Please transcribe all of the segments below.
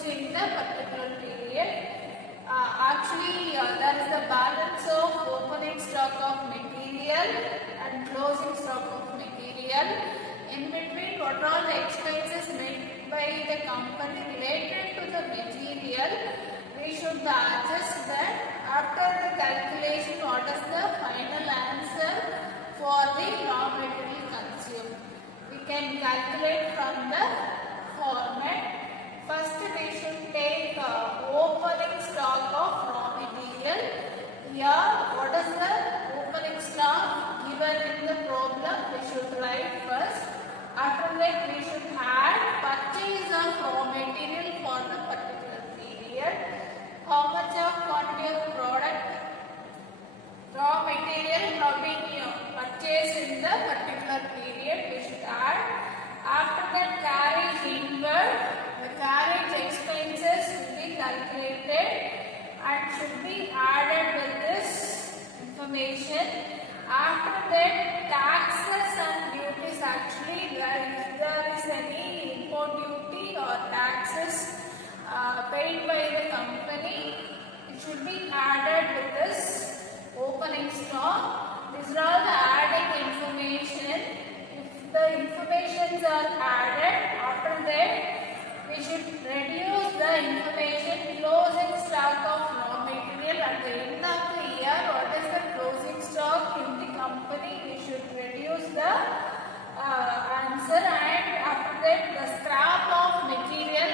used in the particular period. There is the balance of opening stock of material and closing stock of material. In between, what are the expenses made by the company related to the material, we should adjust that. After the calculation, what is the final answer for the raw material consumed? We can calculate from the format. First, we should take opening stock of raw material. Here, what is the opening stock given in the problem? We should write first. After that, we should add purchase of raw material for the particular period. How much of quantity of product, raw material have been purchased in the particular period? We should add. After that, carriage inward. The carriage expenses will be calculated and should be added with this information. After that, taxes and duties, if there is any import duty or taxes paid by the company, it should be added with this opening stock. These are all the adding information. If the informations are added, after that, we should reduce the information closing stock of raw material at the end of the year. What is the closing stock in the company? We should reduce the answer, and after that the scrap of material.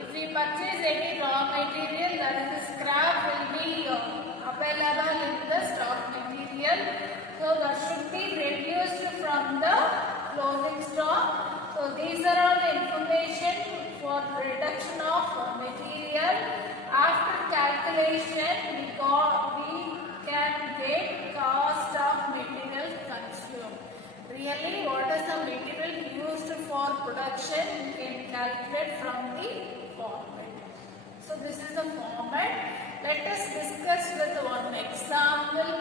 If we purchase any raw material, that is the scrap will be available in the stock material. So that should be reduced from the closing stock. So these are all the information for reduction of material. After calculation, we can get cost of material consumed. Really, what is the material used for production? We can calculate from the format. So this is the format. Let us discuss with one example.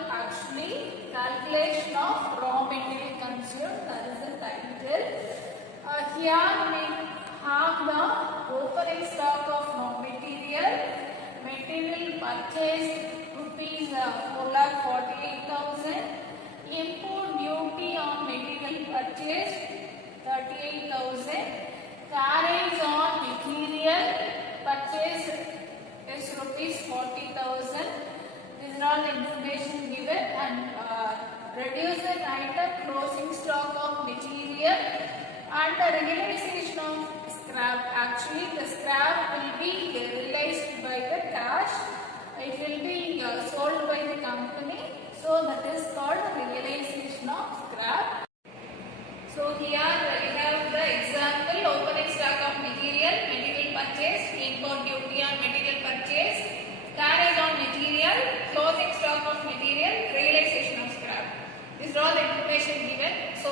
Calculation of raw material consumed. That is the title. Here we have the opening stock of raw material. Material purchased rupees 4,48,000. Import duty on material purchased 38,000. Carriage on material purchased is rupees 40,000. These are all the information given, and reduce the item closing stock of material. And the realization of scrap. The scrap will be realized by the cash. It will be sold by the company. So that is called realization of scrap. So here we have the example: opening stock of material, material purchase, import duty on material purchase, carriage on material, closing stock of material, realization of scrap. This is all the information given. So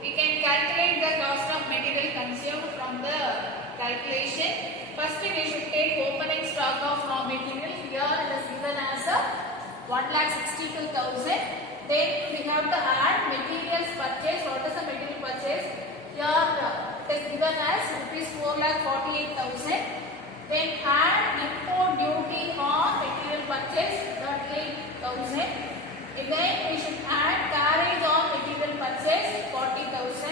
we can calculate the cost of material consumed from the calculation. First, we should take opening stock of raw material. Here it is given as 1,62,000. Then we have to add materials purchase. What is the material purchase? Here it is given as rupees 4,48,000. Then add import duty on material purchase 38,000. Again, we should add carriage on material purchase 40,000.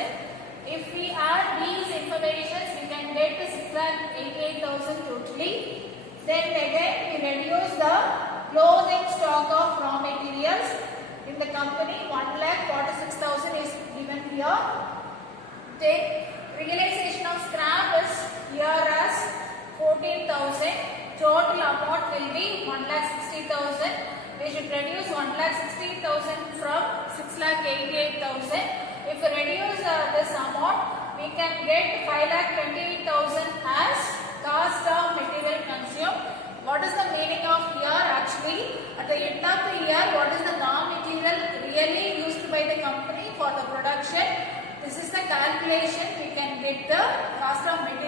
If we add these informations, we can get to 6,88,000 totally. Then again, we reduce the closing stock of raw materials in the company. 1,46,000 is given here. Then realization of scrap is here as 14,000. Total amount will be 1,60,000. We should reduce 1,60,000 from 6,88,000. If we reduce this amount, we can get 5,28,000 as cost of material consumed. What is the meaning of here? At the end of the year, what is the raw material really used by the company for the production? This is the calculation. We can get the cost of material